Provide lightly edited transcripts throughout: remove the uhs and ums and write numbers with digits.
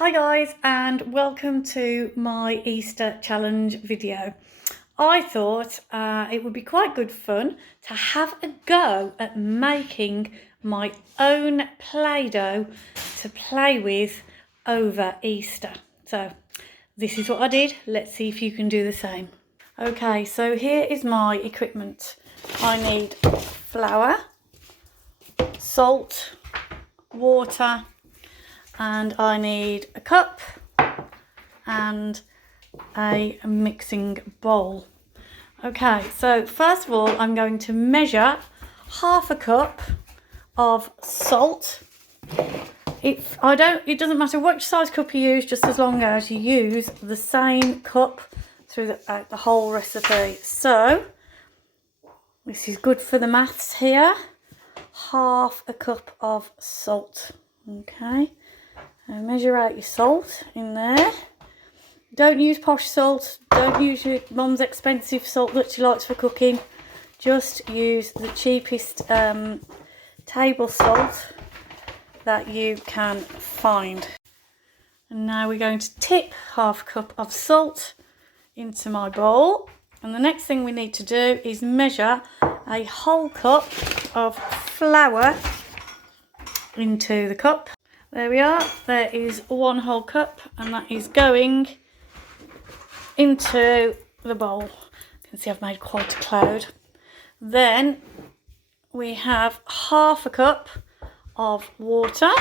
Hi guys, and welcome to my Easter challenge video. I thought it would be quite good fun to have a go at making my own Play-Doh to play with over Easter. So this is what I did. Let's see if you can do the same. Okay, so here is my equipment. I need flour, salt, water, and I need a cup and a mixing bowl. Okay, so first of all I'm going to measure half a cup of salt. It doesn't matter which size cup you use, just as long as you use the same cup through the whole recipe. So this is good for the maths here. Half a cup of salt. Okay. Measure out your salt in there. Don't use posh salt. Don't use your mum's expensive salt that she likes for cooking. Just use the cheapest table salt that you can find. And now we're going to tip half a cup of salt into my bowl. And the next thing we need to do is measure a whole cup of flour into the cup. There we are, there is one whole cup, and that is going into the bowl. You can see I've made quite a cloud. Then we have half a cup of water,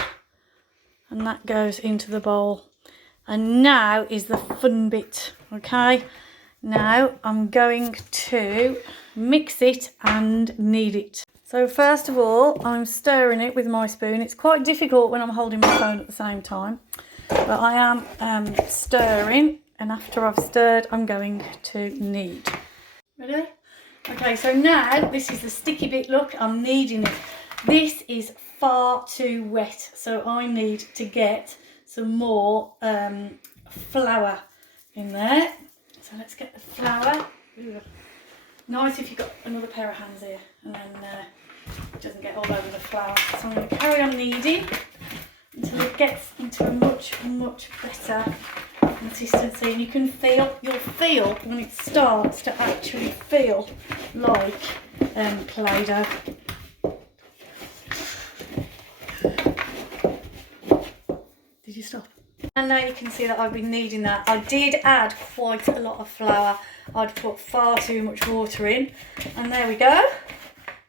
and that goes into the bowl. And now is the fun bit, okay? Now I'm going to mix it and knead it. So first of all, I'm stirring it with my spoon. It's quite difficult when I'm holding my phone at the same time, but I am stirring, and after I've stirred, I'm going to knead. Ready? Okay, so now this is the sticky bit. Look, I'm kneading it. This is far too wet, so I need to get some more flour in there. So let's get the flour. Ooh. Nice if you've got another pair of hands here, and then it doesn't get all over the flour. So I'm going to carry on kneading until it gets into a much better consistency. And you'll feel when it starts to actually feel like Play-Doh. Did you stop? And now you can see that I've been kneading that. I did add quite a lot of flour. I'd put far too much water in. And there we go.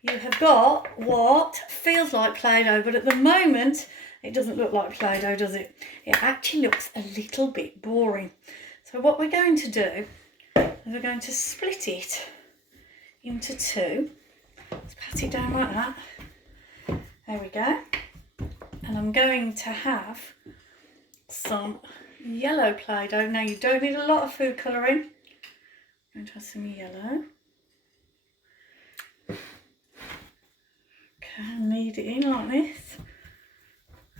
You have got what feels like Play-Doh, but at the moment it doesn't look like Play-Doh, does it? It actually looks a little bit boring. So what we're going to do is we're going to split it into two. Let's pat it down like that. There we go. And I'm going to have some yellow Play-Doh. Now you don't need a lot of food colouring. I'm going to have some yellow. Okay, knead it in like this.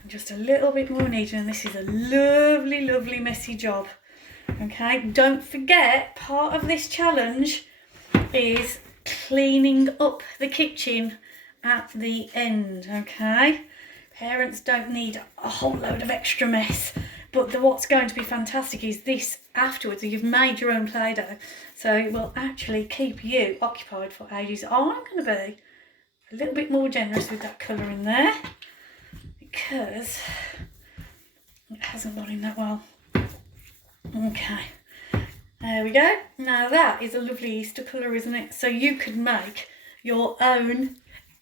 And just a little bit more kneading, and this is a lovely messy job. Okay, don't forget, part of this challenge is cleaning up the kitchen at the end, okay? Parents don't need a whole load of extra mess, but what's going to be fantastic is this afterwards. You've made your own Play-Doh, so it will actually keep you occupied for ages. I'm going to be a little bit more generous with that colour in there because it hasn't gone in that well. Okay, there we go. Now that is a lovely Easter colour, isn't it? So you could make your own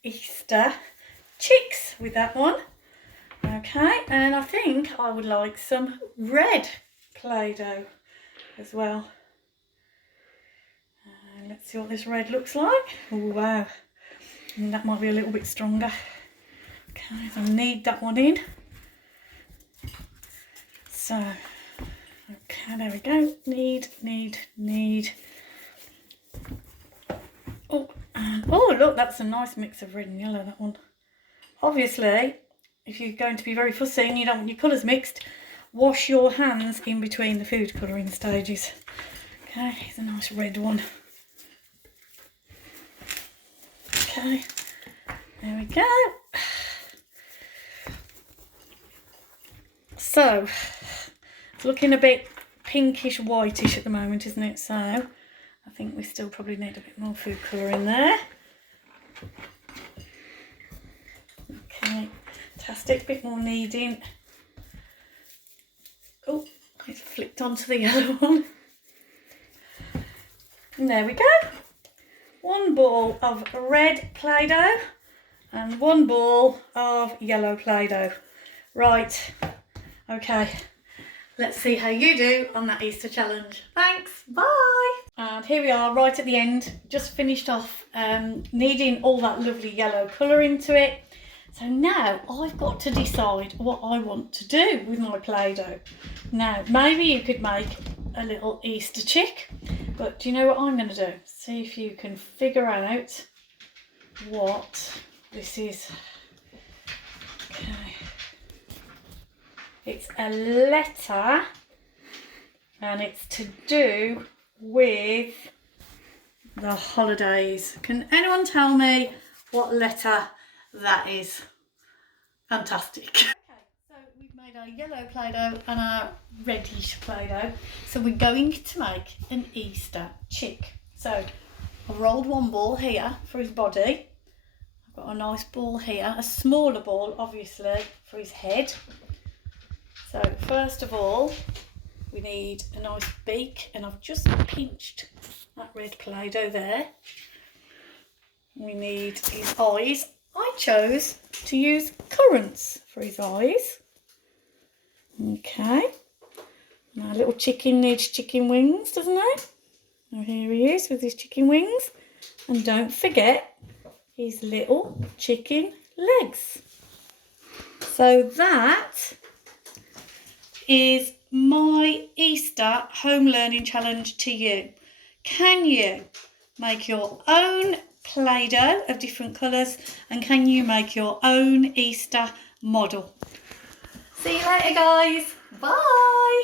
Easter chicks with that one. Okay, and I think I would like some red Play-Doh as well. Let's see what this red looks like. Oh wow, and that might be a little bit stronger. Okay, so I knead that one in. So, okay, there we go. Knead. Oh, and oh look, that's a nice mix of red and yellow, that one. Obviously, if you're going to be very fussy and you don't want your colours mixed, wash your hands in between the food colouring stages. Okay, here's a nice red one. Okay, there we go. So It's looking a bit pinkish whitish at the moment, isn't it? So I think we still probably need a bit more food colour in there. Okay, fantastic, bit more kneading. Oh, it's flipped onto the yellow one. And there we go. 1 ball of red Play-Doh and 1 ball of yellow Play-Doh. Right, okay, let's see how you do on that Easter challenge. Thanks, bye. And here we are right at the end, just finished off kneading all that lovely yellow colour into it. So now I've got to decide what I want to do with my Play-Doh. Now, maybe you could make a little Easter chick, but do you know what I'm going to do? See if you can figure out what this is. Okay. It's a letter and it's to do with the holidays. Can anyone tell me what letter that is? Fantastic. Okay, so we've made our yellow Play-Doh and our reddish Play-Doh. So we're going to make an Easter chick. So I've rolled 1 ball here for his body. I've got a nice ball here, a smaller ball obviously for his head. So first of all, we need a nice beak, and I've just pinched that red Play-Doh there. We need his eyes. I chose to use currants for his eyes. Okay. My little chicken needs chicken wings, doesn't it? Oh, here he is with his chicken wings. And don't forget his little chicken legs. So that is my Easter home learning challenge to you. Can you make your own Play-Doh of different colours, and can you make your own Easter model? See you later, guys. Bye.